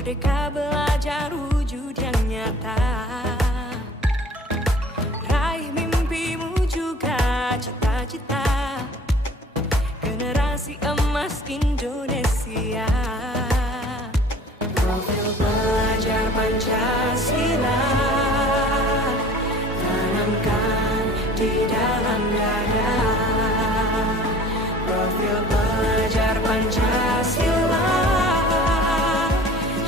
Merdeka belajar wujud yang nyata. Raih mimpimu juga cita-cita. Generasi emas Indonesia. Profil pelajar Pancasila tanamkan di dalam dada. Profil pelajar Pancasila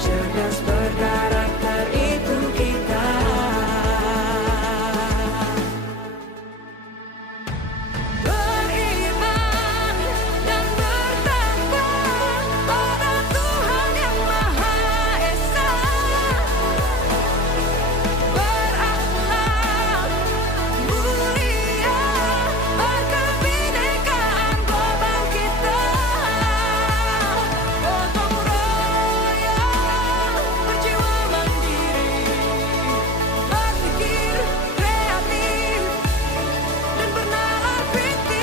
cerdas berkarakter itu kita. Beriman dan bertakwa pada Tuhan Yang Maha Esa. Berakhlak mulia berkebinekaan global kita. Gotong royong berjiwa mandiri, berpikir kreatif dan bernalar kritis.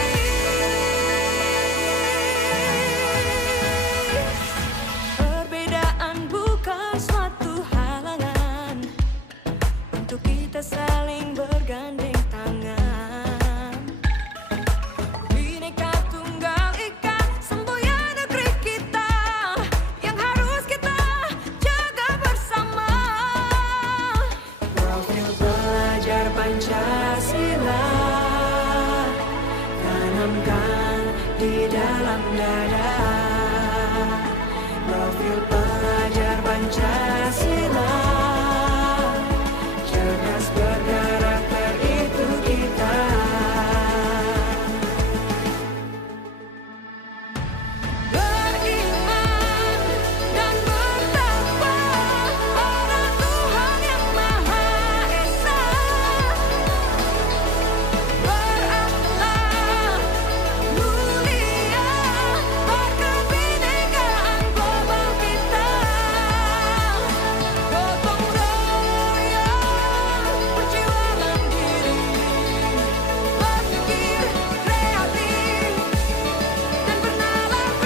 Perbedaan bukan suatu halangan untuk kita saling bergandeng tangan. Bhinneka Tunggal Ika semboyan negeri kita yang harus kita jaga bersama. Profil pelajar Pancasila tanamkan di dalam dada. Profil pelajar Pancasila cerdas berkarakter itu kita. Beriman dan bertakwa pada Tuhan Yang Maha Esa. Berakhlak mulia berkebinekaan global kita. Gotong royong berjiwa mandiri, berpikir kreatif dan bernalar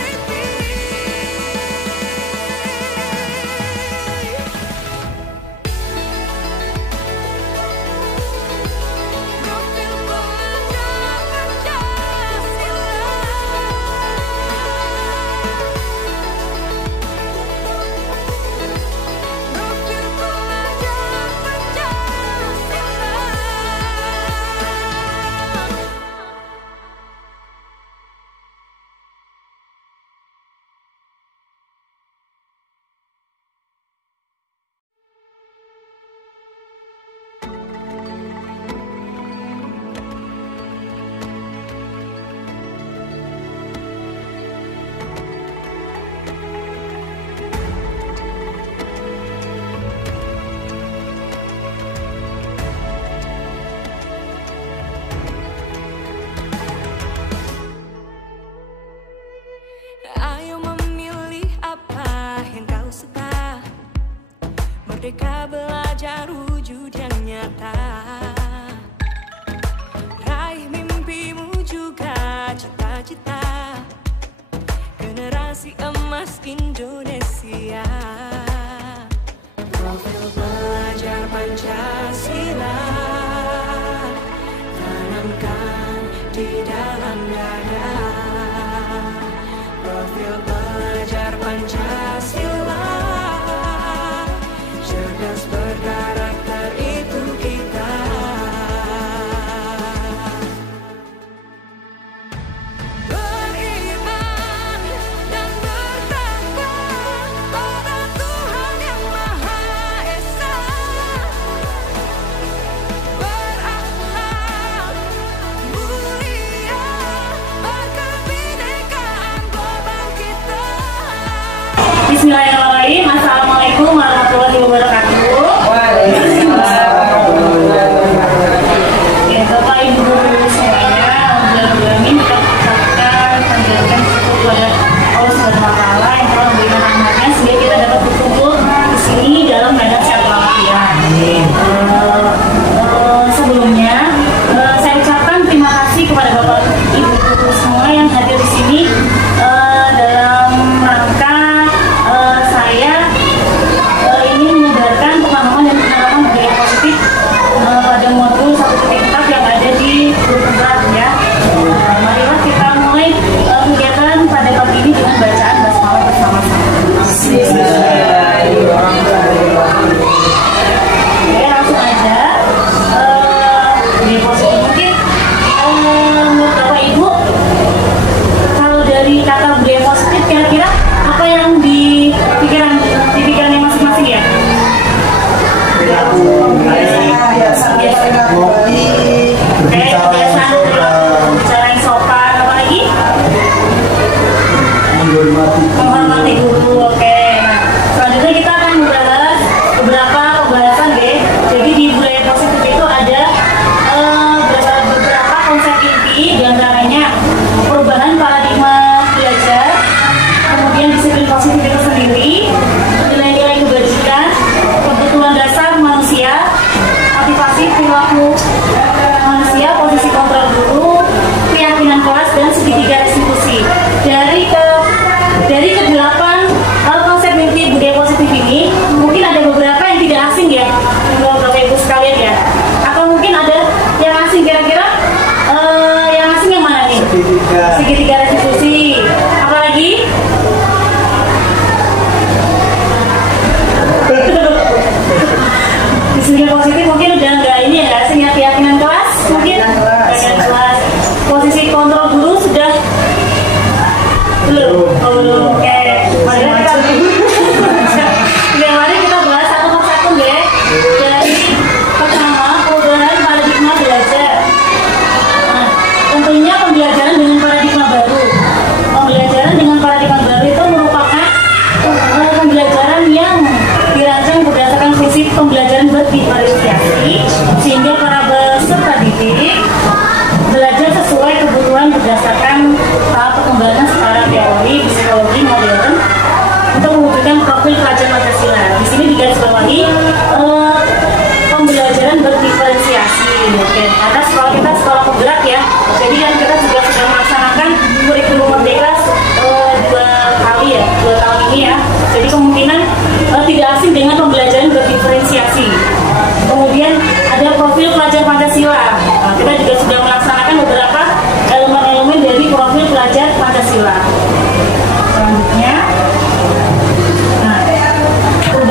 Ayo memilih apa yang kau suka. Merdeka belajar wujud yang nyata. Raih mimpimu juga cita-cita. Generasi emas Indonesia. Profil pelajar Pancasila tanamkan di dalam dada. Profil pelajar Pancasila cerdas berkarakter itu kita. Beriman dan bertakwa pada Tuhan Yang Maha Esa.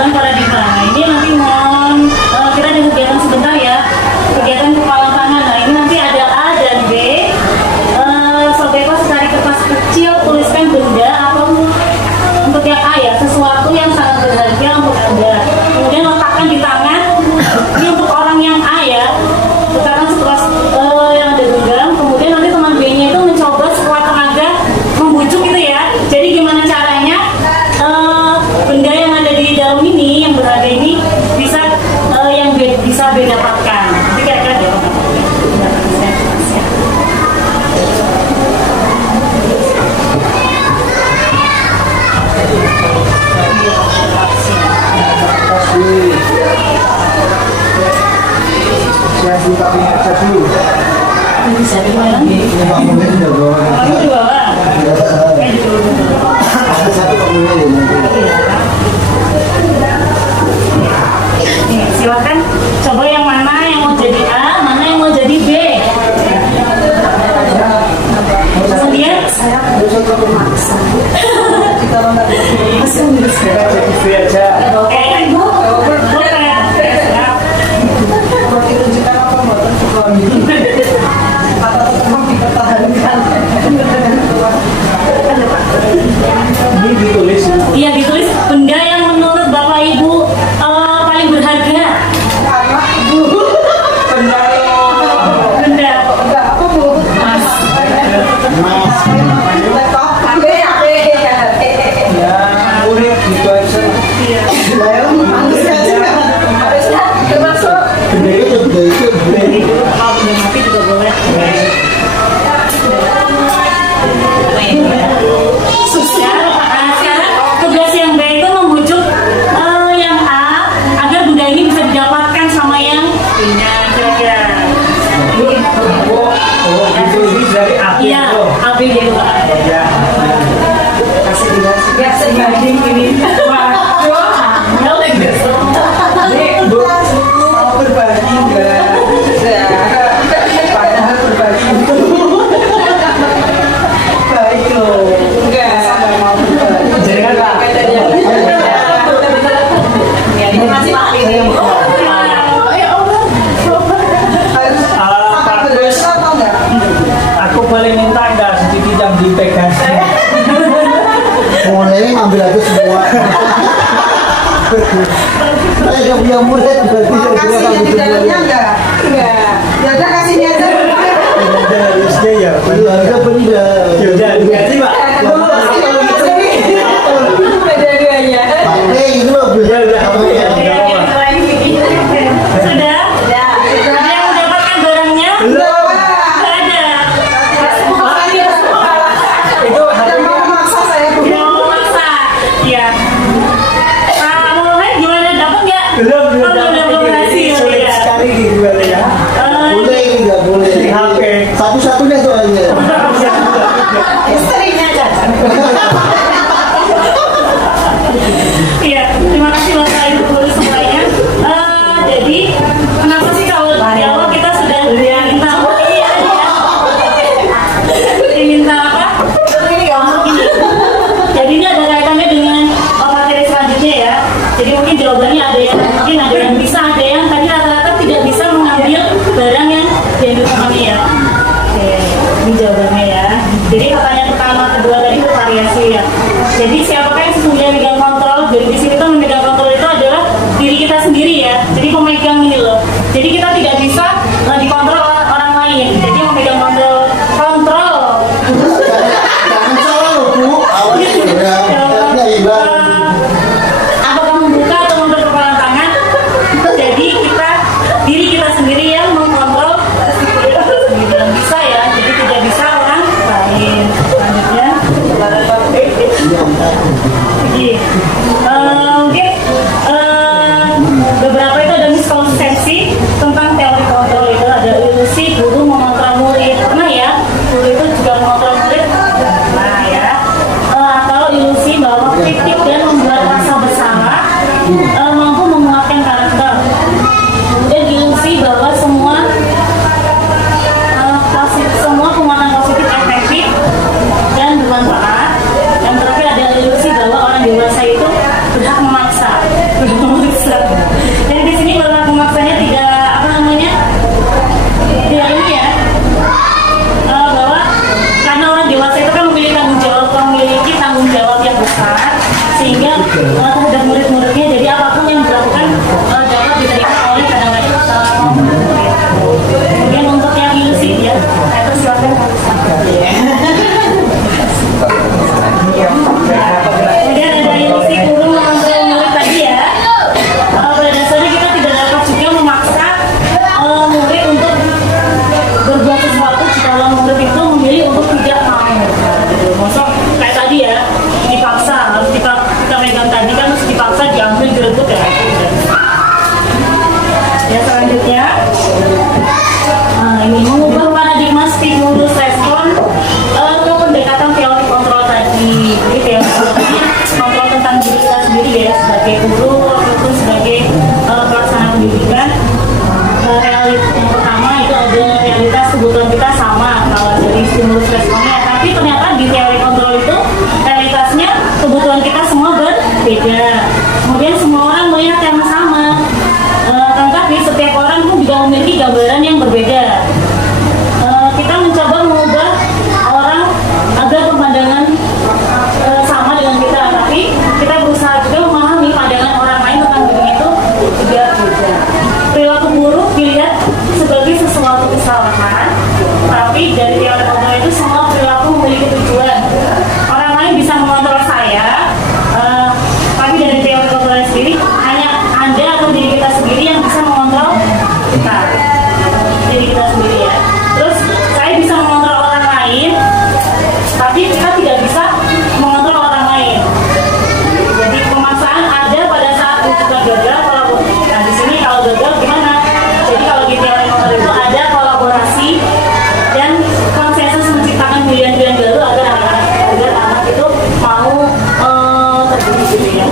Bukan paradigma. Ini nanti mohon kita ada kegiatan sebentar ya. Kegiatan kepala tangan. Nah ini nanti ada A dan B. Sobeko secari kertas kecil, tuliskan benda atau untuk yang A ya, sesuatu yang sangat berharga untuk Anda. Kemudian letakkan di tangan. Ini untuk orang yang A ya. Letakkan sekelas yang ada genggam. Kemudian nanti teman B-nya itu mencoba sekuat tenaga membujuk gitu ya. Jadi gimana caranya benda yang ada di dalam ini, yang berada ini bisa yang bisa B dapatkan. Jadi kira-kira dia Siap kami aja dulu. bisa di mana? Bangunnya sudah bawa. Kamu di bawah. Ada satu bangunnya ini. Nih, silakan coba yang mana yang mau jadi A, mana yang mau jadi B. Kemudian saya memaksa. Kita jadi B aja. oke. Ini ditulis. Iya ditulis benda yang menurut Bapak Ibu paling berharga. Benda apa bu? Mas. Mas. Ya, udah gitu aja. Iya. Termasuk Benda itu Jadi kalau benda mati juga boleh. Sekarang tugas yang B itu membujuk yang A agar benda ini bisa didapatkan sama yang B-nya kira-kira. oh gitu ini dari akhir. Iya, AB gitu Pak. Ya. Kasih dikasih. biasa dibanding ini. Waduh, hamil lagi. Ini Bu, mau berbagi enggak? Padahal berbagi itu baik loh. Masa nggak mau berbagi? Jadi kan Pak. Ini masih mahal ini. Pak Terus, aku boleh minta enggak sedikit yang dipegang? Boleh ambil aja semua. Saya nggak punya murid berarti saya Kasih bilang yang ambil di dalamnya semuanya. enggak? Enggak. Ya udah kasihnya aja. Ada harusnya ya. Itu harusnya benda. Yaudah, dikasih Pak. Dua-duanya. Pakai itu loh benda. Sudah? Ada yang mendapatkan barangnya? Belum. Nggak ada. Itu Udah mau memaksa saya bu. Mau maksa. Iya. Mulai gimana? Dapat nggak? belum Oh, belum berhasil sulit ya. sekali dijual ya. Boleh ini nggak boleh. Di HP. Satu-satunya soalnya. Istrinya cacat. Iya, terima kasih Bapak Ibu guru semuanya. Jadi kenapa sih kalau di awal kita sudah diminta diminta apa? Ini. Jadi ini ada kaitannya dengan materi selanjutnya ya. Jadi mungkin jawabannya ada yang mungkin ada yang bisa, ada yang tadi rata-rata tidak bisa mengambil barang yang diambil temannya ya. Oke, ini jawabannya ya. Jadi pertanyaan pertama, kedua tadi bervariasi ya. Jadi siapakah yang sesungguhnya memegang kontrol? Dari di sini tuh memegang kontrol itu adalah diri kita sendiri ya. Jadi pemegang ini loh. Jadi kita tidak bisa dikontrol oleh orang lain. Jadi yang memegang kontrol. Jangan salah loh Bu. Awas ya. Ya hilang. Apakah membuka atau menutup kepalan tangan? Jadi diri kita sendiri yang mengkontrol yang bisa ya. Jadi tidak bisa orang lain. Selanjutnya. Jadi, mungkin beberapa itu ada miskonsepsi tentang teori sebagai guru ataupun sebagai pelaksana pendidikan. Yang pertama itu ada realitas kebutuhan kita sama kalau dari stimulus responnya, tapi ternyata di teori kontrol itu realitasnya kebutuhan kita semua berbeda. Kemudian semua orang melihat yang sama, tetapi setiap orang pun juga memiliki gambaran yang berbeda. Kita mencoba mengubah orang agar pemandangan sama dengan kita, tapi kita berusaha juga memahami pandangan orang lain tentang dunia itu juga beda. Perilaku buruk dilihat sebagai sesuatu kesalahan, tapi dari teori kontrol itu semua perilaku memiliki tujuan. Orang lain bisa mengontrol saya, tapi dari teori kontrol sendiri hanya Anda atau diri kita sendiri yang bisa mengontrol kita, diri kita sendiri ya. Terus saya bisa mengontrol orang lain, tapi kita tidak bisa mengontrol orang lain. Jadi pemaksaan ada pada saat kita gagal. Nah di sini kalau gagal gimana? Jadi kalau di teori kontrol itu ada kolaborasi dan konsensus menciptakan pilihan-pilihan baru agar anak itu mau terjadi gitu ya.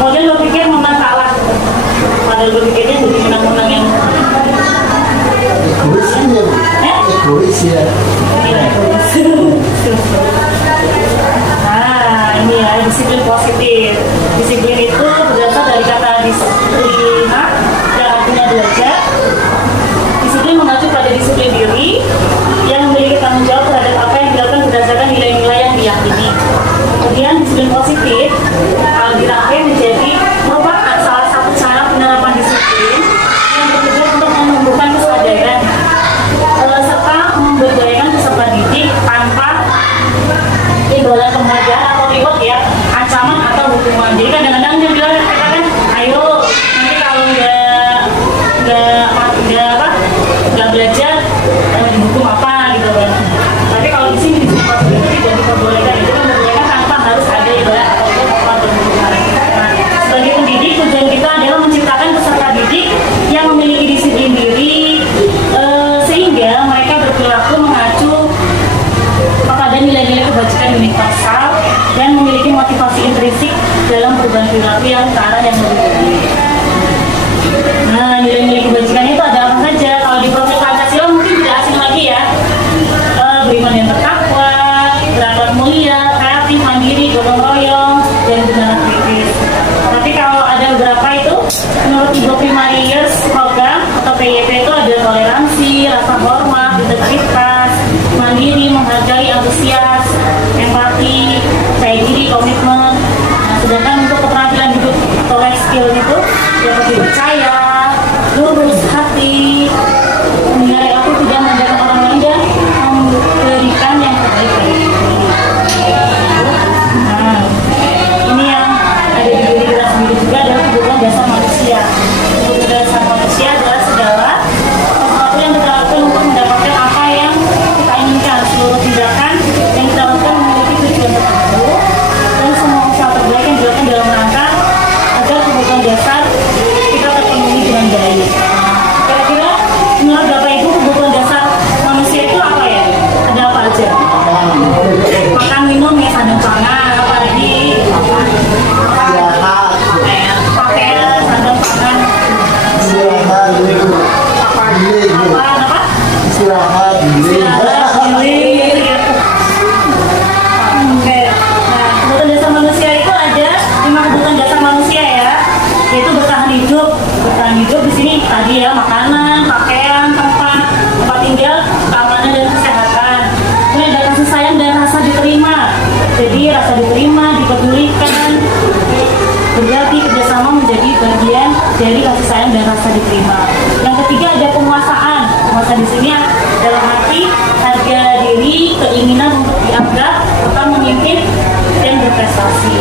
Kemudian berpikir menang kalah, padahal berpikirnya jadi menang-menang yang egois ya. Nah ini ya disiplin positif. Disiplin itu berasal dari kata disiplina yang artinya belajar. Disiplin mengacu pada disiplin diri yang memiliki tanggung jawab terhadap apa yang dilakukan berdasarkan nilai-nilai yang diyakini. Kemudian disiplin positif kalau dirangkai menjadi merupakan salah satu cara penerapan disiplin yang bertujuan untuk menumbuhkan kesadaran serta memberdayakan peserta didik tanpa imbalan penghargaan atau reward ya, ancaman atau hukuman. Jadi kadang-kadang dia bilang kita kan, ayo nanti kalau nggak belajar dihukum apa gitu kan. Tapi kalau di sini tidak diperbolehkan, itu kan diperbolehkan tanpa harus ada ibarat atau hukuman. Nah, sebagai pendidik tujuan kita adalah menciptakan peserta didik yang memiliki disiplin diri sehingga mereka berperilaku mengacu kepada nilai-nilai kebajikan universal dan memiliki motivasi intrinsik dalam perubahan perilaku yang ke arah yang lebih baik. Nah, nilai-nilai kebajikan itu ada apa saja? Kalau di profil Pancasila mungkin tidak asing lagi ya. Beriman yang bertakwa, berakhlak mulia, kreatif, mandiri, gotong royong, dan benar kritis. Tapi kalau ada beberapa itu, menurut Ibu Primarius Program atau PYP itu ada toleransi, rasa hormat, integritas, mandiri, menghargai, antusias, empati, percaya diri, komitmen. Nah, sedangkan untuk keterampilan hidup atau life skill itu dapat dipercaya, lurus hati, menilai aku tidak menjaga orang lain dan memberikan yang terbaik bagi diri. Nah, ini yang ada di diri kita sendiri juga adalah kebutuhan dasar manusia. Kebutuhan dasar manusia adalah segala sesuatu yang kita lakukan untuk mendapatkan apa yang kita inginkan. Seluruh tindakan yang kita lakukan memiliki tujuan tertentu dan semua usaha terbaik yang dilakukan dalam rangka agar kebutuhan dasar kita terpenuhi dengan baik. Kira-kira menurut Bapak Ibu kebutuhan dasar manusia itu apa ya? Ada apa aja? Makan, minum, ya, sandang pangan, apa lagi? Pakaian, sandang pangan. Apa? Istirahat, Gilir. Oke. Nah, kebutuhan dasar manusia itu ada 5 kebutuhan dasar manusia ya, yaitu bertahan hidup. Bertahan hidup di sini tadi ya, makanan, pakaian, tempat tinggal, keamanan dan kesehatan. Kemudian ada kasih sayang dan rasa diterima. Jadi rasa diterima, dipedulikan, berarti kerjasama menjadi bagian dari kasih sayang dan rasa diterima. Yang ketiga ada penguasaan. Penguasaan di sini dalam arti harga diri, keinginan untuk dianggap serta memimpin dan berprestasi.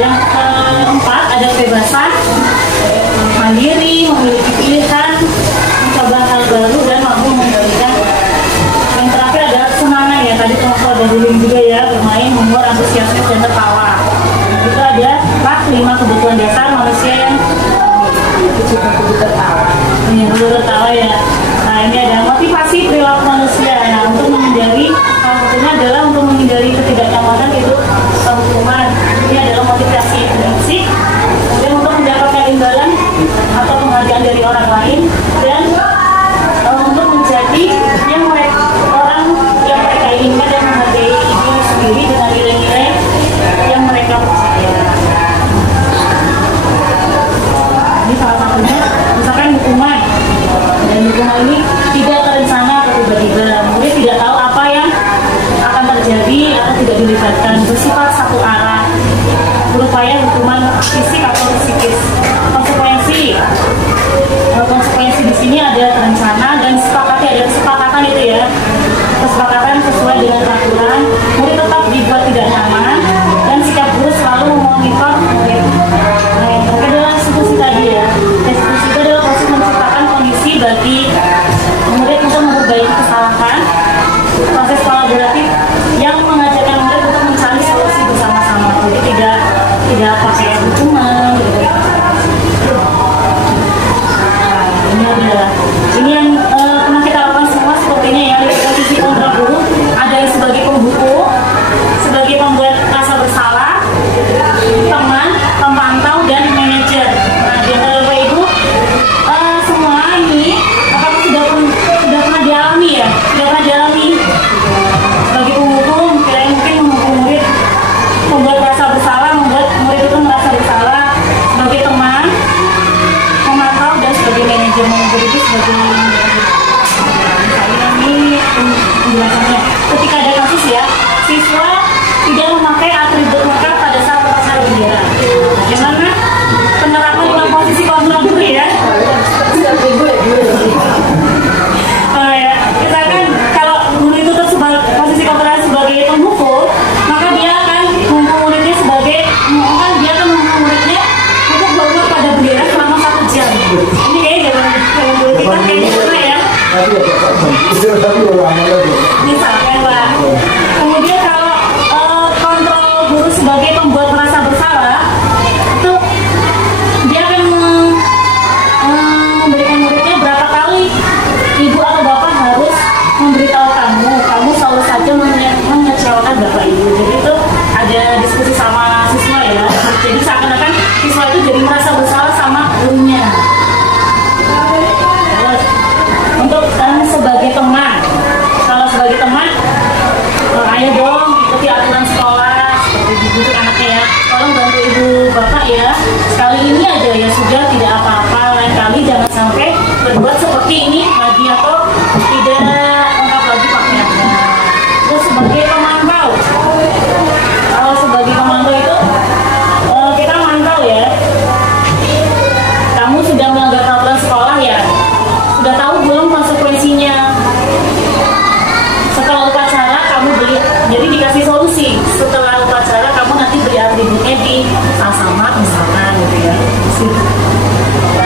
Yang keempat ada kebebasan, mandiri, memiliki pilihan, mencoba hal baru dan mampu memberikan. Yang terakhir ada kesenangan ya, tadi termasuk ada healing juga ya, bermain, humor, antusiasme dan tertawa. Itu ada 5 kebutuhan dasar manusia yang tertawa. Tertawa ya. Nah ini ada motivasi perilaku manusia. Nah untuk menghindari, salah satunya adalah untuk menghindari ketidaknyamanan itu hukuman. Ini adalah motivasi intrinsik. Kemudian Ini salah satunya misalkan hukuman, dan hukuman ini tidak terencana atau tiba-tiba, murid tidak tahu apa yang akan terjadi atau tidak dilibatkan, bersifat satu arah, berupaya hukuman fisik atau psikis. Konsekuensi di sini ada terencana dan sepakati, ada kesepakatan itu ya, kesepakatan sesuai dengan peraturan. Murid tetap dibuat tidak nyaman dan sikap guru selalu memonitor murid. Nah, yang terakhir adalah institusi tadi ya. Institusi itu adalah proses menciptakan kondisi bagi murid untuk memperbaiki kesalahan. Proses kolaboratif yang mengajarkan murid untuk mencari solusi bersama-sama. Jadi tidak pakai hukuman gitu. Ini yang pernah kita lakukan semua sepertinya ya. Di posisi kontrak guru ada yang sebagai pembuku, sebagai pembuat rasa bersalah, teman, pemantau, dan manajer. Nah, di antara Bapak Ibu semua ini apakah sudah pernah dialami ya? Sudah pernah dialami sebagai pembuku, mungkin murid membuat rasa bersalah, membuat murid itu merasa bersalah, sebagai teman, memantau, dan sebagai manajer. Manajer itu sebagai misalnya ini penjelasannya ketika ada kasus ya, siswa tidak memakai atribut lengkap pada saat upacara bendera. Bagaimana penerapan dalam posisi kontrol dulu ya? Ya, misalkan kalau guru itu tersebar posisi kontrol sebagai pembuku, maka dia akan membuat muridnya sebagai membuat muridnya untuk belajar pada bendera selama 1 jam. Ini kayaknya jangan dulu kita kayaknya pernah ya. Misalkan Pak. Kemudian kalau kontrol guru sebagai pembuat merasa bersalah, itu dia akan memberikan muridnya berapa kali ibu atau bapak harus memberitahu kamu selalu saja mengecewakan bapak ibu. Jadi itu ada diskusi sama siswa ya. Jadi seakan-akan siswa itu jadi merasa bersalah sama gurunya. Untuk sebagai teman, kalau sebagai teman, ayo dong ikuti aturan sekolah seperti dibujuk anaknya ya. Tolong bantu ibu bapak ya. Sekali ini aja ya sudah, tidak apa-apa. Lain kali jangan sampai berbuat seperti ini lagi atau tidak lengkap lagi pakaiannya. Terus sebagai pemantau, kalau sebagai pemantau itu kita mantau ya. Kamu sudah melanggar peraturan sekolah ya. Sudah tahu belum konsekuensinya? Setelah upacara kamu beli, jadi dikasih solusi. Setelah upacara kamu nanti beli atributnya di Alfamart misalkan gitu ya.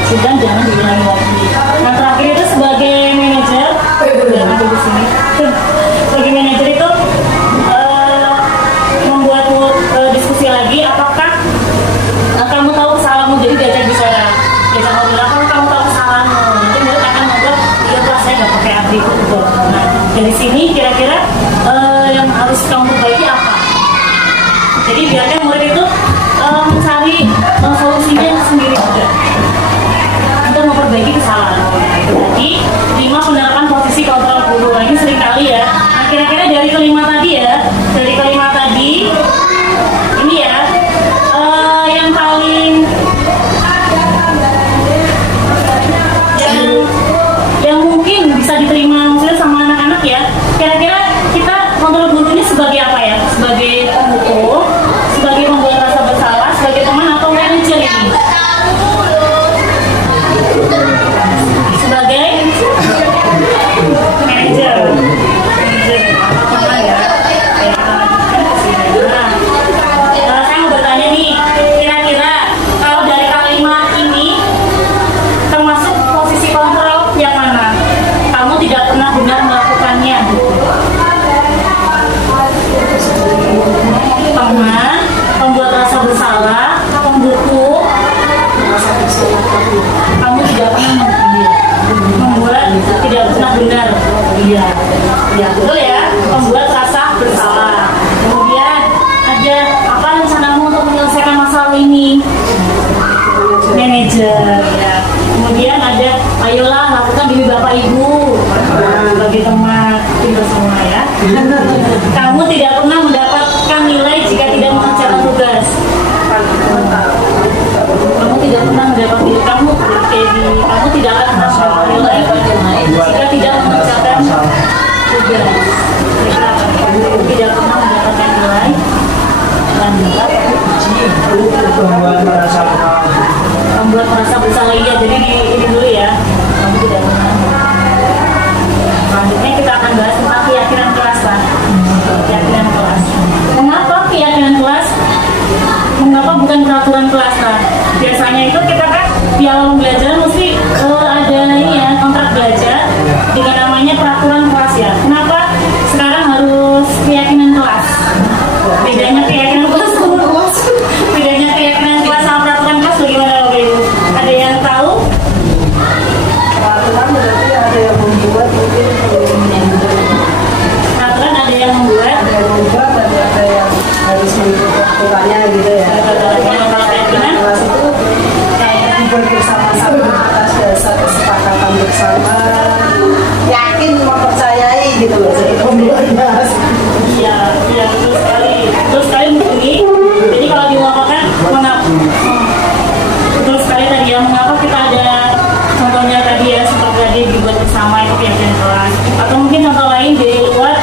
Sudah jangan diulangi lagi. Nah terakhir itu sebagai manajer, ada di sini. Sebagai manajer itu membuat diskusi lagi. Apakah kamu tahu kesalahanmu? Jadi diajak bicara. Diajak ngobrol. Apakah kamu tahu kesalahanmu? Nanti murid akan ngobrol. Iya Pak, saya nggak pakai atribut gitu. Nah dari sini kira-kira yang harus kamu perbaiki apa? Jadi biarkan murid itu mencari solusinya sendiri juga untuk memperbaiki kesalahan. Jadi 5 penerapan posisi kontrol guru. Nah, ini sering kali ya. Nah kira-kira dari kelima tadi ya, ini ya yang paling yang mungkin bisa diterima maksudnya sama anak-anak ya. Kira-kira kita kontrol gurunya sebagai apa ya? Sebagai pembuku, sebagai pembuat rasa bersalah, sebagai teman, atau manajer ini? Sebagai manajer. Teman ya. Saya mau bertanya nih, kira-kira kalau dari kalimat ini termasuk posisi kontrol yang mana? Kamu tidak pernah benar melakukannya. Teman, pembuat rasa bersalah, pembuku, kamu tidak pernah membuat tidak pernah benar. Iya, betul ya. Pembuat rasa bersalah. Kemudian ada apa rencanamu untuk menyelesaikan masalah ini? Manajer ya. Kemudian ada ayolah lakukan demi bapak ibu sebagai teman kita semua ya. Kamu tidak pernah mendapatkan nilai jika tidak mengerjakan tugas. Kamu tidak pernah mendapat nilai. Kamu bisa lihat, jadi ini dulu ya. Kamu tidak pernah. Selanjutnya kita akan bahas tentang keyakinan kelas, Pak. Keyakinan kelas. Mengapa keyakinan kelas? Mengapa bukan peraturan kelas, Pak? Biasanya itu kita kan di awal belajar mesti ada ini ya, kontrak belajar dengan namanya peraturan kelas ya. Kenapa sekarang harus keyakinan kelas? Bedanya keyakinan kelas sama peraturan kelas bagaimana, Bapak Ibu? Ada yang tahu? Peraturan berarti ada yang membuat, mungkin Peraturan ada yang membuat, ada yang membuat, ada yang harus mengikuti aturannya gitu ya. Kelas itu kayak dibuat bersama-sama atas dasar kesepakatan bersama, yakin mempercayai gitu loh. Jadi pembuatnya. iya betul sekali. Betul sekali begini. Jadi kalau diungkapkan mengapa? Betul sekali tadi ya, mengapa kita ada contohnya tadi ya, seperti tadi dibuat bersama itu keyakinan kelas. Atau mungkin contoh lain dari luar,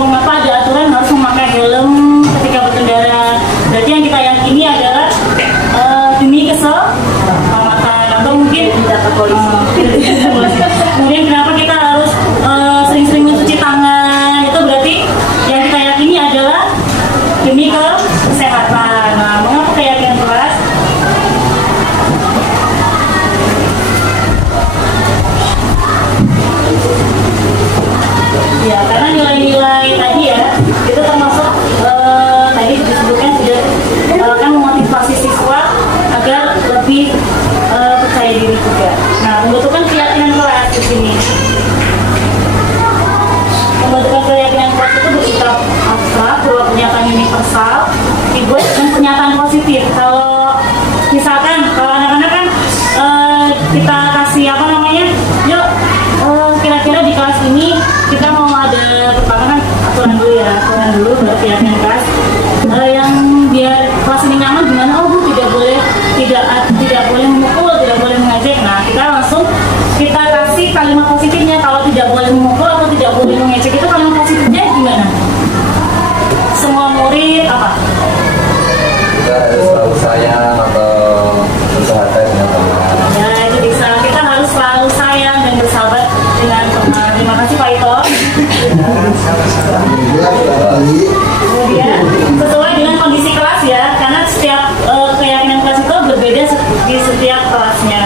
mengapa ada aturan harus memakai helm ketika berkendara. Berarti yang kita yakini adalah demi keselamatan, atau mungkin data polisi. Kemudian kenapa kita harus sering-sering mencuci tangan, itu berarti yang kita yakini adalah demi kesehatan. Nah, mengapa keyakinan kelas? Ya, karena nilai-nilai tadi ya, itu termasuk tadi disebutkan sudah kan memotivasi siswa agar lebih percaya diri juga. Nah, membutuhkan keyakinan kelas di sini. Membutuhkan keyakinan kelas itu bersifat abstrak, bahwa pernyataan universal dibuat dengan pernyataan positif. Kalau misalkan kalau anak-anak kan kita kasih apa namanya, yuk kira-kira di kelas ini kita mau ada pertama kan aturan dulu ya, aturan dulu baru keyakinan kelas. Yang biar kelas ini nyaman gimana? Oh Bu, tidak boleh memukul, tidak boleh mengejek. Nah, kita langsung kita kasih kalimat positifnya. Kalau tidak boleh memukul atau tidak boleh mengejek itu kalimat positifnya gimana? Semua murid apa? Kita harus selalu sayang atau bersahabat dengan teman. Ya, itu bisa. Kita harus selalu sayang dan bersahabat dengan teman. Terima kasih Pak Ito. Kemudian sesuai dengan kondisi kelas ya, karena setiap keyakinan kelas itu berbeda di setiap kelasnya.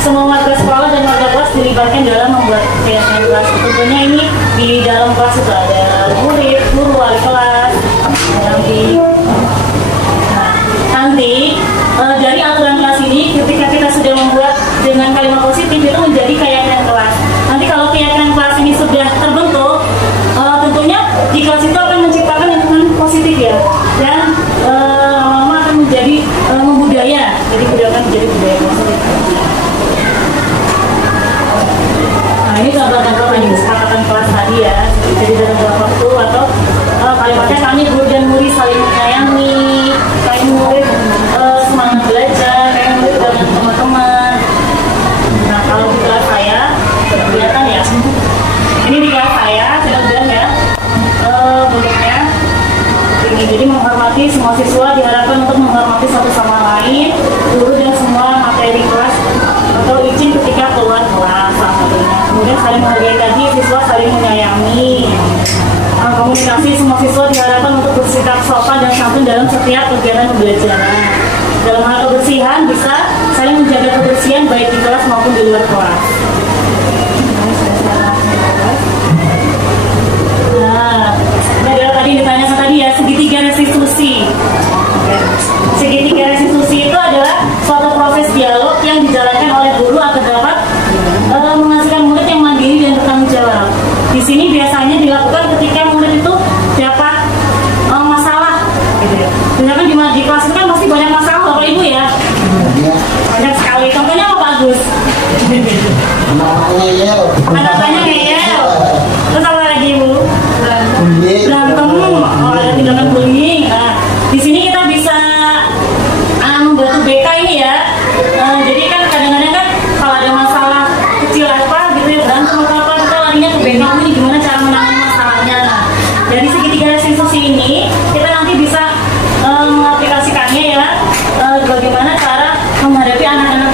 Semua warga sekolah dan warga kelas dilibatkan dalam membuat keyakinan kelas. Tentunya ini di dalam kelas itu ada murid, guru, wali kelas, nanti dari aturan kelas ini ketika kita sudah membuat dengan kalimat positif itu menjadi keyakinan kelas. Nanti kalau keyakinan kelas ini sudah terbentuk, tentunya di kelas itu akan menciptakan lingkungan positif ya, dan lama-lama akan menjadi membudaya. Jadi budaya menjadi budaya positif. Nah, ini contoh-contoh dari kesepakatan kelas tadi ya. Jadi dalam waktu atau kalimatnya kami guru dan murid saling menyayangi, kami murid semangat belajar, kami murid dengan teman-teman. Nah, kalau di kelas saya kelihatan ya. Ini di kelas saya sudah ya. Bentuknya ini, jadi menghormati semua siswa, diharapkan untuk menghormati satu sama lain, guru dan semua materi kelas atau izin ketika keluar kelas salah satunya. Kemudian saling menghargai tadi, siswa saling menyayangi. Komunikasi, semua siswa diharapkan untuk bersikap sopan dan santun dalam setiap kegiatan pembelajaran. Dalam hal kebersihan bisa saling menjaga kebersihan baik di kelas maupun di luar kelas. Nah, tadi ditanyakan tadi ya, segitiga restitusi. Segitiga restitusi itu adalah suatu proses dialog yang dijalankan oleh guru agar dapat menghasilkan murid yang mandiri dan bertanggung jawab. Di sini biasanya dilakukan ketika murid itu dapat masalah, gitu ya. Misalkan di kelas itu kan pasti banyak masalah, Bapak Ibu ya. Banyak sekali. Contohnya apa, Pak Agus? Anaknya ngeyel. Terus apa lagi, Bu? Berantem. Oh, ada tindakan bullying. Nah, di sini kita bisa membantu BK ini ya. Jadi kan kadang-kadang kan kalau ada masalah kecil apa gitu ya, berantem atau apa, kita larinya ke BK ini gimana cara menangani masalahnya. Nah, dari segitiga restitusi ini kita nanti bisa mengaplikasikannya ya, bagaimana cara menghadapi anak-anak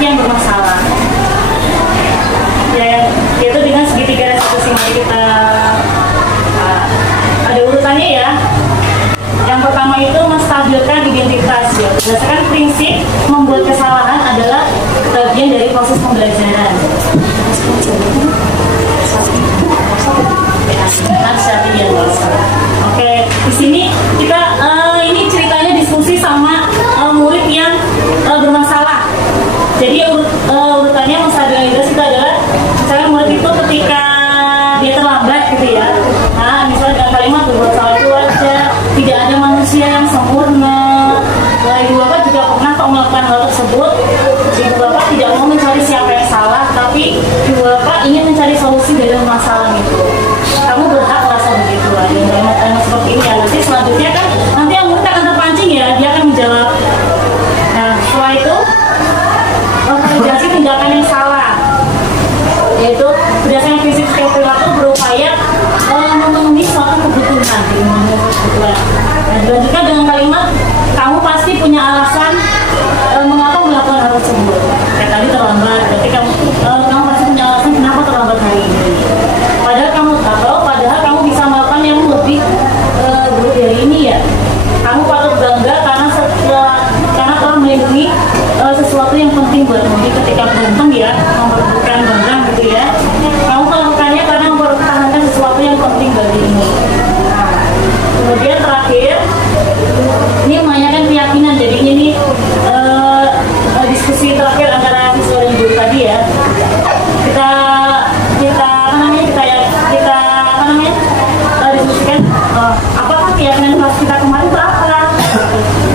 Berdasarkan prinsip membuat kesalahan adalah bagian dari proses pembelajaran. Oke, di sini kita ini ceritanya diskusi sama murid yang bermasalah. Jadi urutannya Mas itu adalah misalnya murid itu ketika dia terlambat gitu ya. Nah, misalnya dengan kalimat berbuat salah itu aja, tidak ada manusia yang sempurna. Nah, ibu bapak juga pernah kok melakukan hal tersebut. Ibu bapak tidak mau mencari siapa yang salah, tapi ibu bapak ingin mencari solusi dari masalah itu. Kamu berhak merasa begitu, ada kalimat seperti ini ya. Nanti selanjutnya kan nanti yang murid akan terpancing ya, dia akan menjawab. Nah, setelah itu menjadi tindakan yang salah, yaitu berdasarkan prinsip perilaku berupaya memenuhi suatu kebutuhan. Nah, dilanjutkan dengan kalimat kamu pasti punya alasan mengapa melakukan hal tersebut. Kayak tadi terlambat, berarti kamu pasti punya alasan kenapa terlambat hari ini. Padahal kamu bisa melakukan yang lebih buruk dari ini ya. Kamu patut bangga karena telah melindungi sesuatu yang penting buat kamu. Ketika berantem ya, memperebutkan barang gitu ya. Kamu melakukannya karena mempertahankan sesuatu yang penting bagi ini. Kemudian terakhir, ini menanyakan keyakinan. Jadi ini diskusi terakhir antara siswa dan guru tadi ya. Kita diskusikan apakah keyakinan kelas kita kemarin itu apa?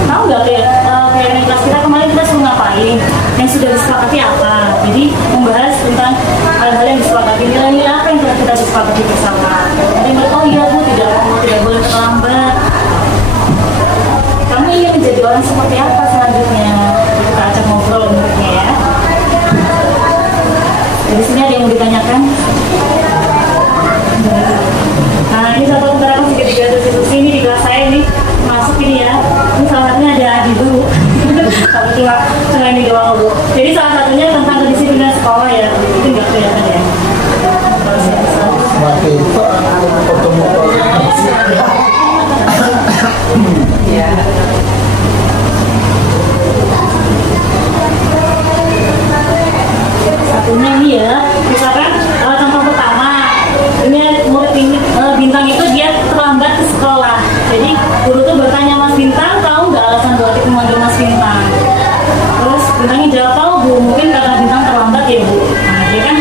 Tahu nggak keyakinan kelas kita kemarin kita suruh ngapain? Yang sudah disepakati apa? Jadi membahas tentang hal-hal yang disepakati, nilai-nilai apa yang sudah kita disepakati bersama. Ada yang bilang, oh iya bu, tidak boleh terlambat. Kamu ingin menjadi orang seperti apa selanjutnya? Kita ajak ngobrol menurutnya ya. Jadi sini ada yang mau ditanyakan? Nah, ini satu antara ketiga institusi ini di kelas saya ini masuk ini ya. Ini salah satunya ada Adi dulu. Satu cuma ini doang bu. Jadi salah satunya tentang kedisiplinan sekolah ya. Itu nggak kelihatan ya. Mati itu otomotor. Ya. Satunya ini ya, misalkan contoh pertama, ini murid ini Bintang itu dia terlambat ke sekolah. Jadi guru tuh bertanya, Mas Bintang tahu nggak alasan Bu Atik memanggil Mas Bintang? Terus Bintangnya jawab, tahu Bu, mungkin karena Bintang terlambat ya Bu. Nah dia kan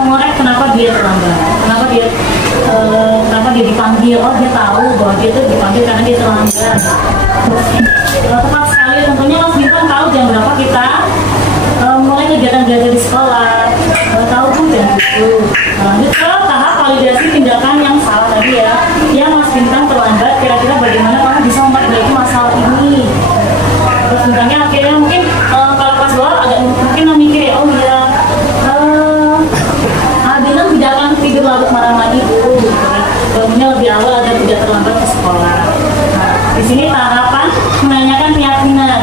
mengorek kenapa dia terlambat, kenapa dia dipanggil. Oh dia tahu bahwa dia tuh dipanggil karena dia terlambat. Terus tepat sekali, tentunya Mas Bintang tahu jam berapa kita mulai kegiatan belajar di sekolah. Tahu Bu jam itu. Lanjut ke tahap validasi tindakan yang salah tadi ya. Ya Mas Bintang terlambat, kira-kira bagaimana kamu bisa memperbaiki masalah ini? Terus Bintangnya akhirnya mungkin kalau kelas bawah agak mungkin memikir ya, oh iya Bintang tidak akan tidur larut malam lagi Bu. Bangunnya lebih awal agar tidak terlambat ke sekolah. Nah, di sini tahapan menanyakan keyakinan.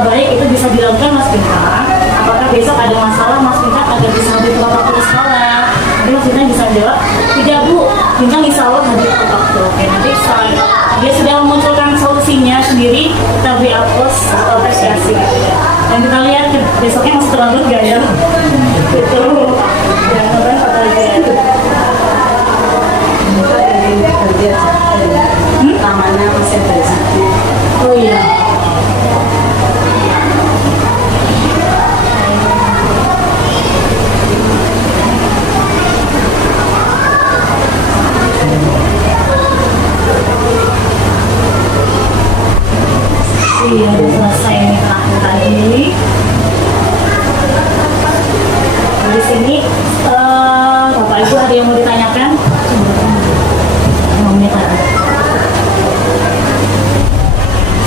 Baik itu bisa dilakukan Mas Bintang. Apakah besok ada masalah Mas Bintang agar bisa hadir tepat waktu ke sekolah? Nanti Mas Bintang bisa jawab, tidak Bu, Bintang insya Allah hadir tepat waktu. Oke, nanti setelah dia sudah memunculkan solusinya sendiri, kita beri aplaus atau apresiasi. Dan kita lihat besoknya masih terlambat gak ya? Gitu. Ya, kan kata aja. Kerja namanya masih dari situ. Oh iya. Iya, udah selesai ini terakhir tadi. Di sini Bapak Ibu ada yang mau ditanyakan?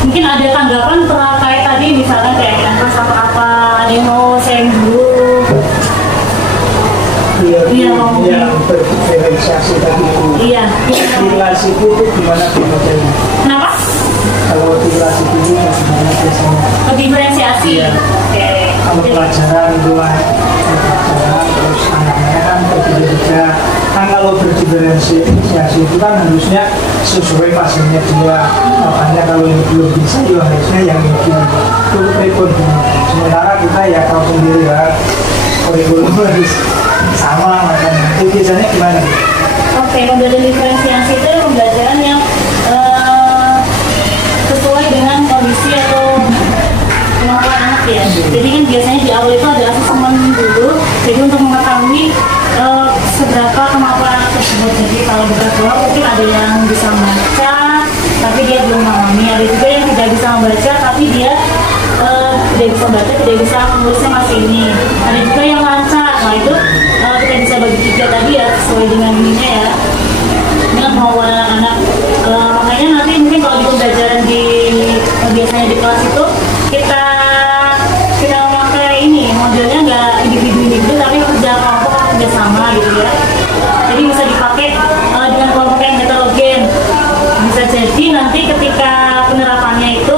Mungkin ada tanggapan terkait tadi misalnya kayak kelas apa, ada yang mau sharing dulu? Iya, yang berdiferensiasi tadi itu. Iya. Kelas itu gimana biasanya? Kenapa? Kalau di kelas itu gimana biasanya? Diferensiasi. Iya. Oke. Kalau pelajaran dua pelajaran terus anaknya kan beda-beda. Kan kalau berdiferensiasi itu kan harusnya sesuai pasiennya dia. Makanya kalau ini belum bisa, ya harusnya yang ini itu repot. Sementara kita ya tahu sendiri lah, kurikulum harus sama, makanya itu biasanya gimana? Oke, pembelajaran diferensiasi itu pembelajaran yang sesuai dengan kondisi atau kemampuan anak ya. Jadi kan biasanya di awal itu ada asesmen dulu, jadi untuk mengetahui seberapa kemampuan anak tersebut. Jadi kalau beberapa mungkin ada yang bisa membaca, tapi dia belum memahami. Ada juga yang tidak bisa membaca, tapi dia tidak bisa membaca, tidak bisa menulisnya masih ini. Ada juga yang lancar, nah itu kita bisa bagi tiga tadi ya, sesuai dengan ininya ya, dengan kemampuan anak-anak. Makanya nanti mungkin kalau di pembelajaran biasanya di kelas itu kita memakai ini modelnya nggak individu tapi kerja kelompok, kerja sama gitu ya. Jadi bisa dipakai dengan kelompok yang heterogen. Bisa jadi nanti ketika penerapannya itu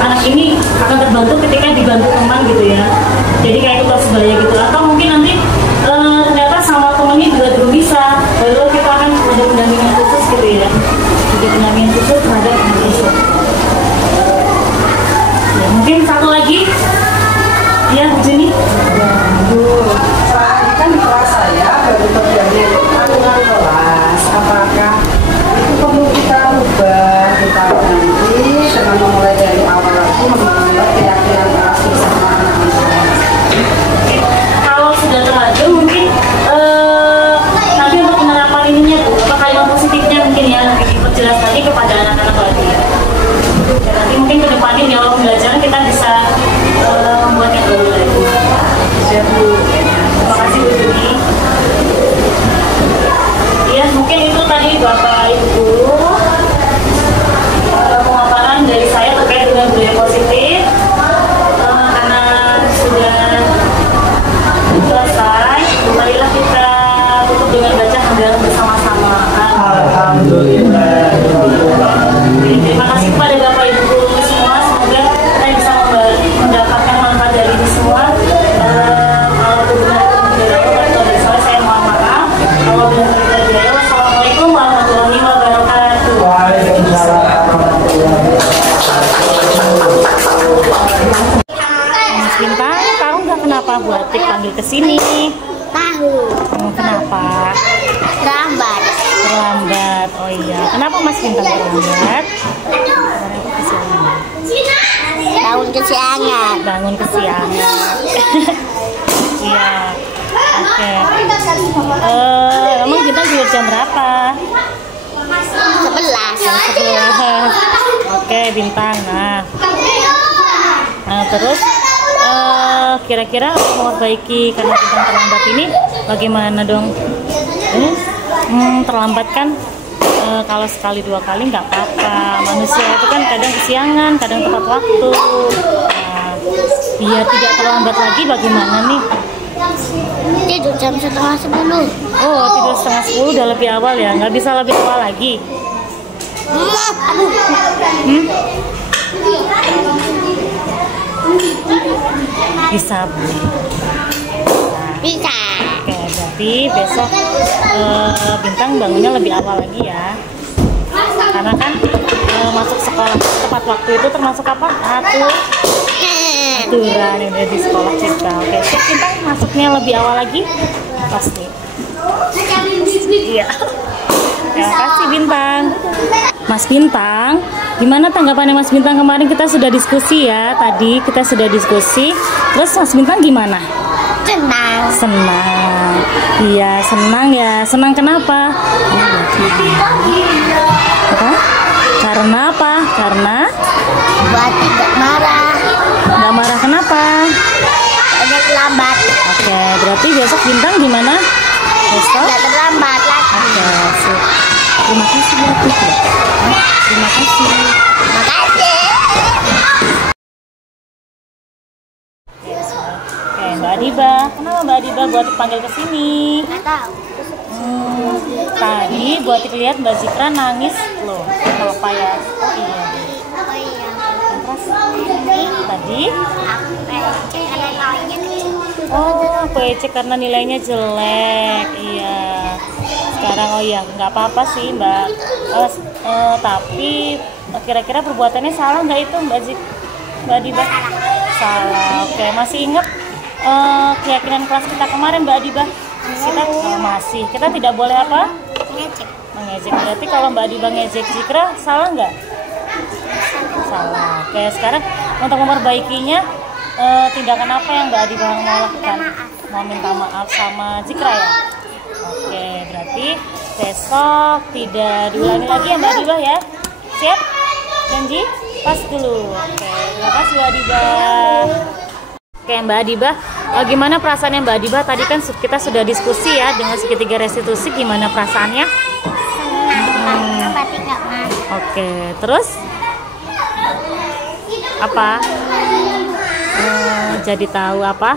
anak ini akan terbantu ketika dibantu teman gitu ya. Jadi kayak itu sebaya gitu. Atau mungkin nanti ternyata sama temannya juga belum bisa, lalu kita akan ada pendampingan khusus gitu ya. Jadi pendampingan khusus terhadap anak tersebut. Ya, mungkin satu lagi, ya Bu Juni. Soalnya kan di kelas saya baru terjadi aturan kelas. Apakah itu perlu kita ubah, kita ganti dengan memulai dari awal lagi, membuat keyakinan kelas bersama anak-anak. Kalau sudah terlanjur mungkin nanti untuk penerapan ininya Bu, apa kalimat positifnya mungkin ya nanti diperjelas lagi kepada anak-anak lagi ya. Dan nanti mungkin ke depannya di awal pembelajaran kita bisa membuat yang baru lagi. Terima kasih Bu Juni. Ya mungkin itu tadi Bapak Ibu pemaparan dari saya terkait dengan budaya positif. Karena sudah selesai, marilah kita tutup dengan baca hamdalah bersama-sama. Alhamdulillah. Terima kasih kepada Bapak Ibu semua, semoga kita bisa mendapatkan manfaat dari ini semua. Kalau benar dari Allah, saya mohon maaf. Kalau benar dari Allah, wassalamualaikum warahmatullahi wabarakatuh. Waalaikumsalam warahmatullahi Mas Bintang, tahu nggak kenapa Bu Atik panggil ke sini? Tahu. Kenapa? Terlambat. Terlambat. Oh iya, kenapa Mas Bintang terlambat? Tahun kesiangan. Bangun kesiangan. Iya. Oke. Emang Bintang tidur jam berapa? 11. Jam 11. Oke, Bintang. Nah, terus kira-kira memperbaiki karena Bintang terlambat ini bagaimana dong? Terlambat kan kalau sekali dua kali nggak apa-apa. Manusia itu kan kadang kesiangan, kadang tepat waktu. Nah, biar tidak terlambat lagi bagaimana nih? Tidur jam 9:30. Oh, tidur 9:30 udah lebih awal ya? Nggak bisa lebih awal lagi? Bisa. Bisa. Oke, berarti besok Bintang bangunnya lebih awal lagi ya. Karena kan masuk sekolah tepat waktu itu termasuk apa? Aturan yang ada di sekolah kita. Oke, siap Bintang masuknya lebih awal lagi? Pasti. Iya. Terima kasih Bintang. Mas Bintang, gimana tanggapannya Mas Bintang kemarin kita sudah diskusi ya? Tadi kita sudah diskusi. Terus Mas Bintang gimana? Senang. Senang. Iya, senang ya. Senang kenapa? Apa? Karena apa? Karena Buat tidak marah. nggak marah kenapa? Ada terlambat. Oke, berarti besok Bintang gimana? Besok? Tidak terlambat lagi. Oke, sip. Terima kasih ya, Putri. Terima kasih. Makasih. Oke, Mbak Adiba. Kenapa Mbak Adiba buat dipanggil ke sini? Nggak tahu. Tadi buat lihat Mbak Zikra nangis loh. Kenapa ya? Oh iya. Oh iya. Terus tadi? Aku pengen ada lainnya nih. Oh, PWC karena nilainya jelek. Iya. Sekarang oh ya nggak apa-apa sih Mbak. Tapi kira-kira perbuatannya salah nggak itu Mbak Diba? Salah. Oke, masih ingat keyakinan kelas kita kemarin Mbak Diba? Kita masih. Kita tidak boleh apa? Mengejek. Berarti kalau Mbak Diba ngejek Zikra salah nggak? Salah. Oke, sekarang untuk memperbaikinya tindakan apa yang Mbak Diba mau lakukan? Mau minta maaf sama Zikra ya? Oke, berarti besok tidak diulangi lagi ya Mbak Diba ya? Siap? Janji? Pas dulu. Oke, terima kasih Mbak Diba. Oke Mbak Diba, gimana perasaannya Mbak Diba? Tadi kan kita sudah diskusi ya dengan segitiga restitusi, gimana perasaannya? Oke, terus? Apa? Jadi tahu apa?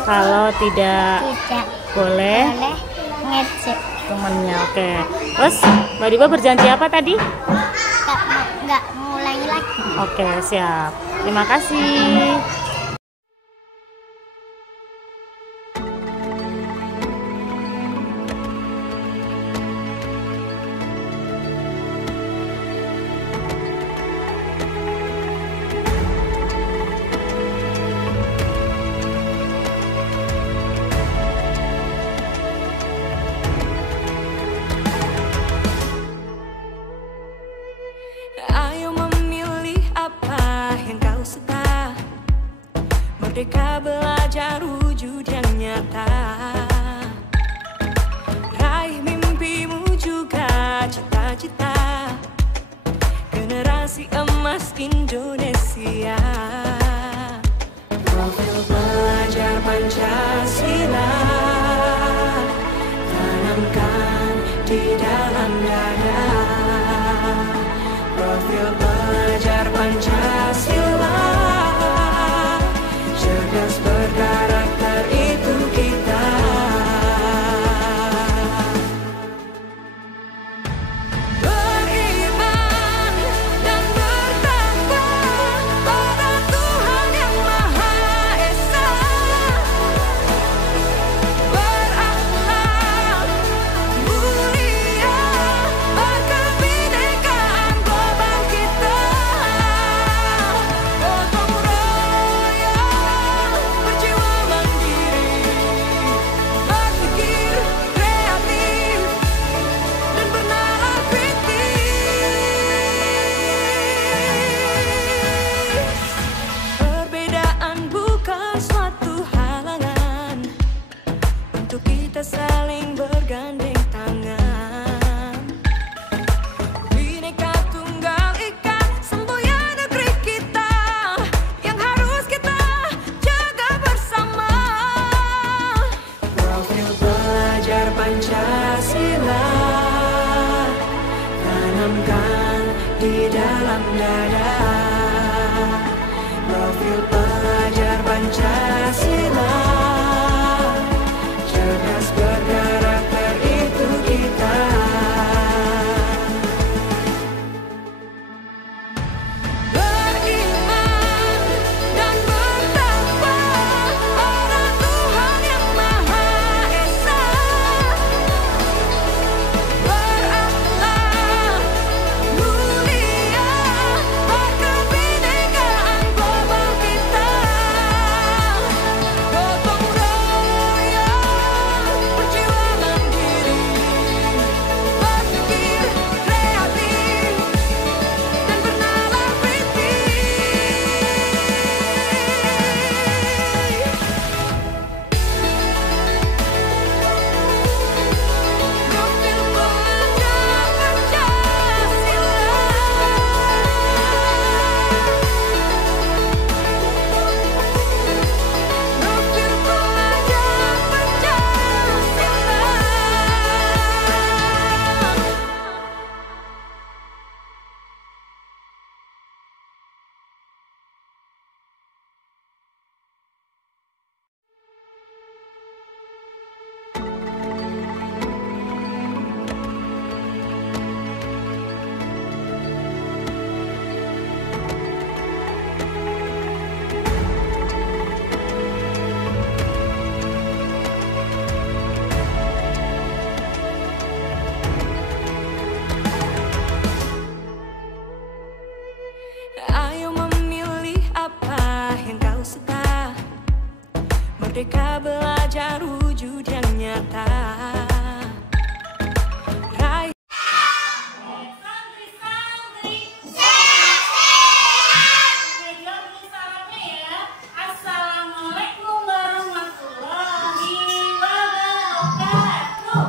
Kalau tidak boleh ngecek temannya. Oke. Terus Mbak Diba berjanji apa tadi? nggak ngulangi lagi. Oke, siap. Terima kasih. Ayo memilih apa yang kau suka. Merdeka belajar wujud yang nyata. Raih mimpimu juga cita-cita. Generasi emas Indonesia. Profil pelajar Pancasila tanamkan di dalam dada. Profil pelajar Pancasila, cerdas berkarakter itu kita. Beriman dan bertakwa pada Tuhan yang Maha Esa. Berakhlak mulia, berkebinekaan global kita. Gotong royong, berjiwa mandiri, berpikir kreatif dan bernalar kritis. Perbedaan bukan suatu halangan untuk kita saling bergandeng tangan. Bhinneka Tunggal Ika, semboyan negeri kita yang harus kita jaga bersama. Profil pelajar Pancasila tanamkan di dalam dada. Profil pelajar Pancasila, cerdas berkarakter itu kita. Beriman dan bertakwa pada Tuhan yang Maha Esa. Berakhlak mulia, Merdeka belajar wujud yang nyata. Raih santri-santri sehat-sehat. Salamnya ya. Assalamualaikum warahmatullahi wabarakatuh.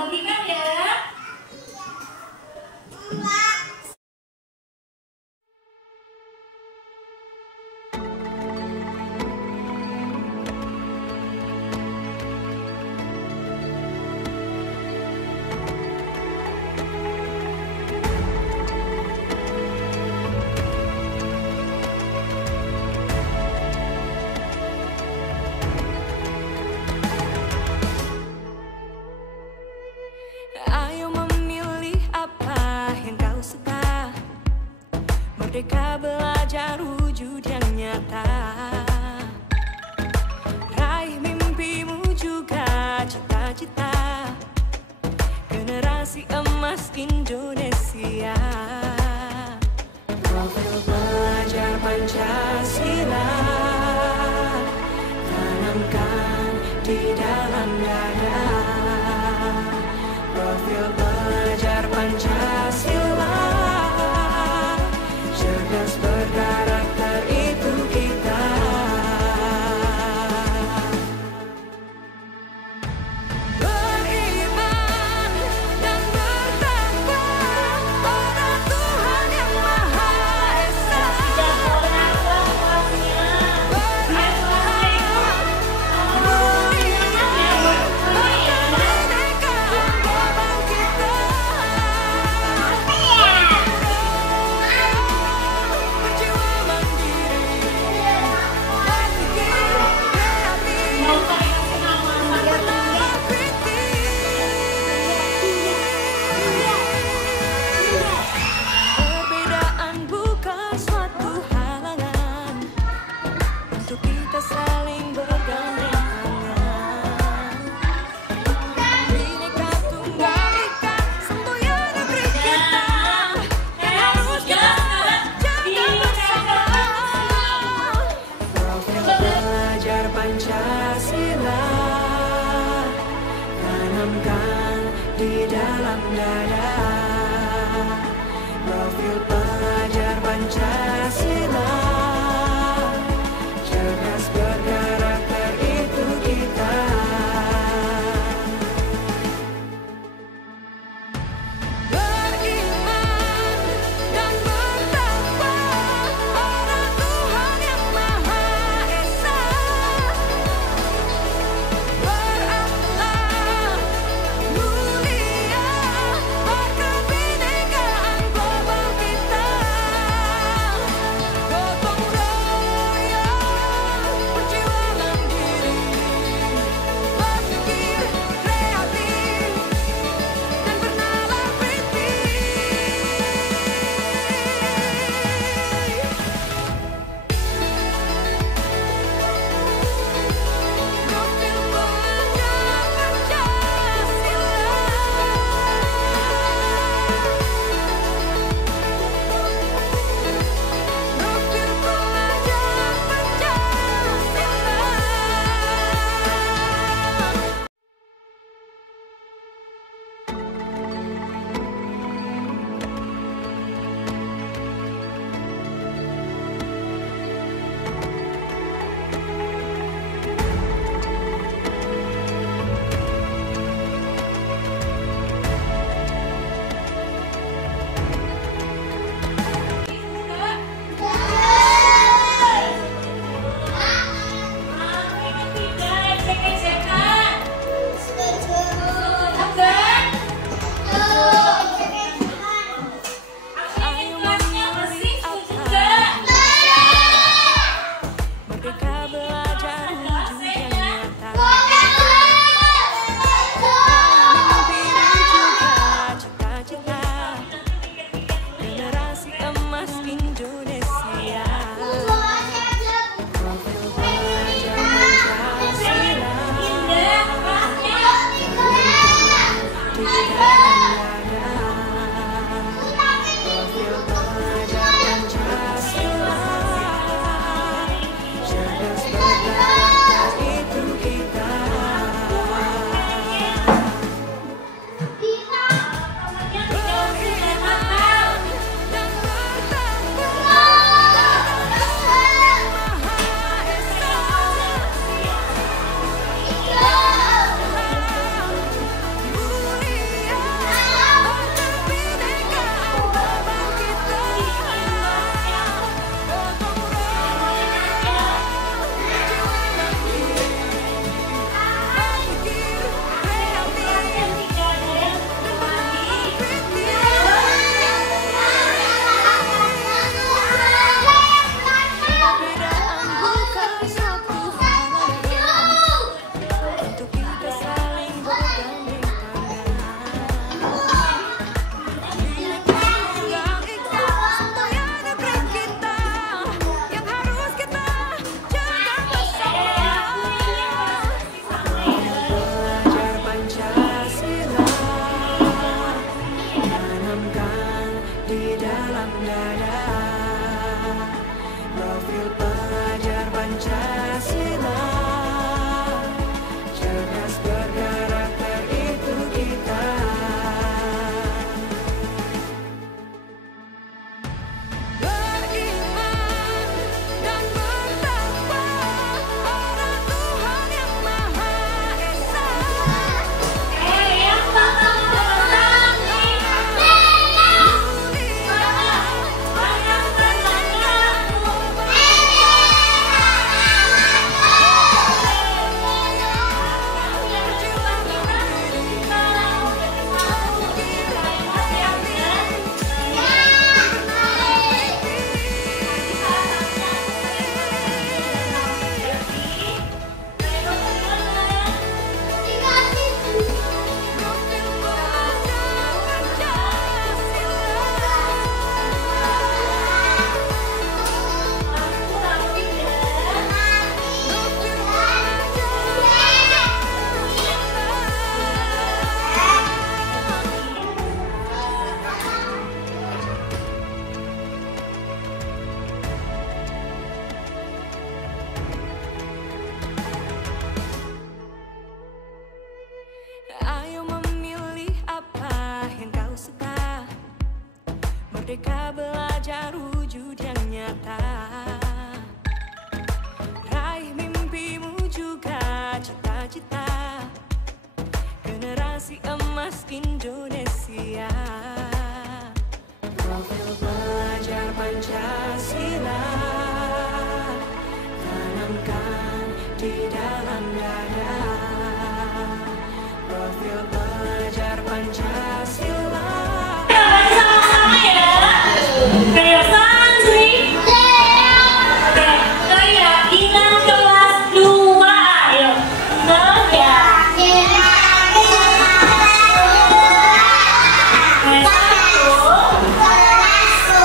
Bagikan ya. Ayo memilih apa yang kau suka. Merdeka belajar wujud yang nyata. Raih mimpimu juga cita-cita. Generasi emas Indonesia. Profil belajar Pancasila tanamkan di dalam dada. Profil belajar Pancasila, cerdas berkarakter itu kita. Beriman dan bertakwa pada Tuhan. dalam dada. Profil pelajar Pancasila, cerdas berkarakter itu kita. Beriman dan bertakwa pada Tuhan yang Maha Esa. Yang bakal menang nih. Banyak bertanya. Ayo memilih apa yang kau suka. Merdeka belajar wujud yang nyata. Raih mimpimu juga cita-cita. Generasi emas Indonesia. Profil pelajar Pancasila, tanamkan di dalam dada. Profil pelajar Pancasila. Sama-sama ya. Kayak santri. Kayak Inang kelas 2. Ayo. Ya. Kelas 1.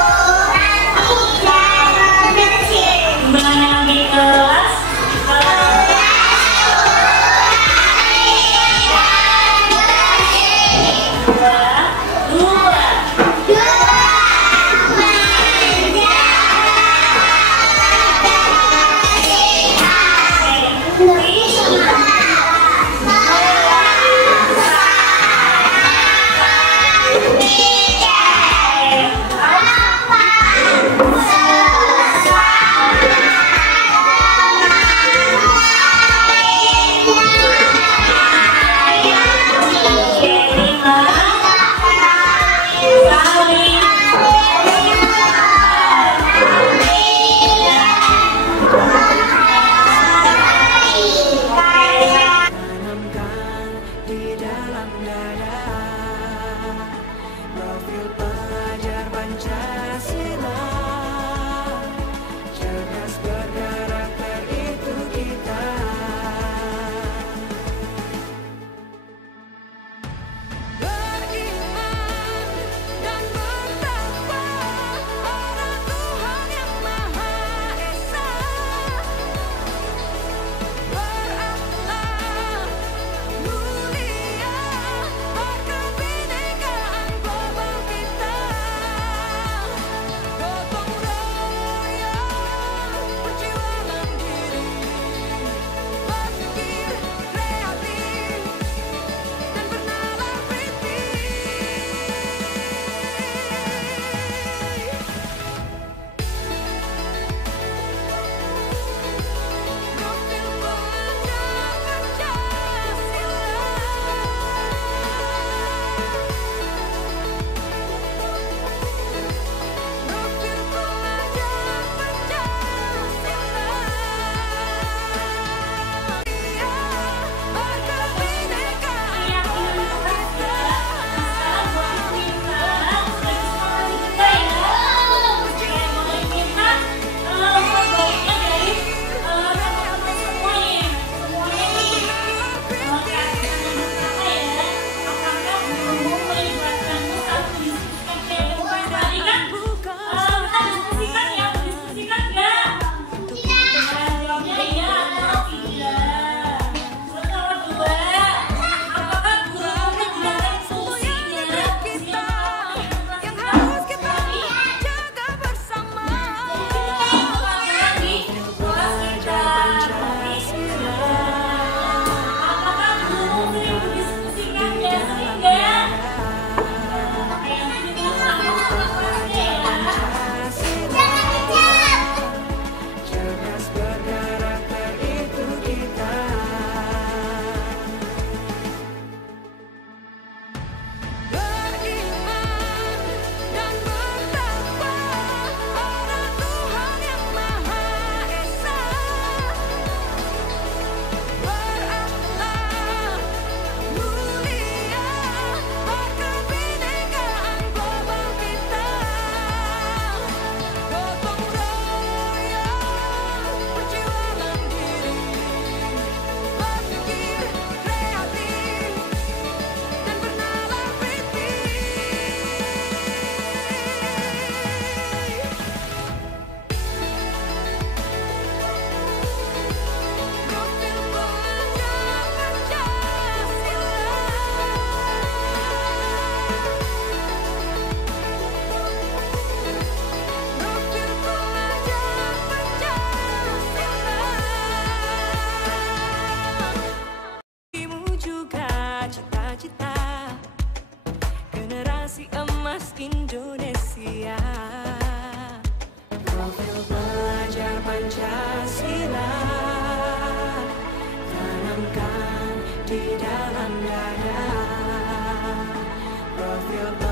feel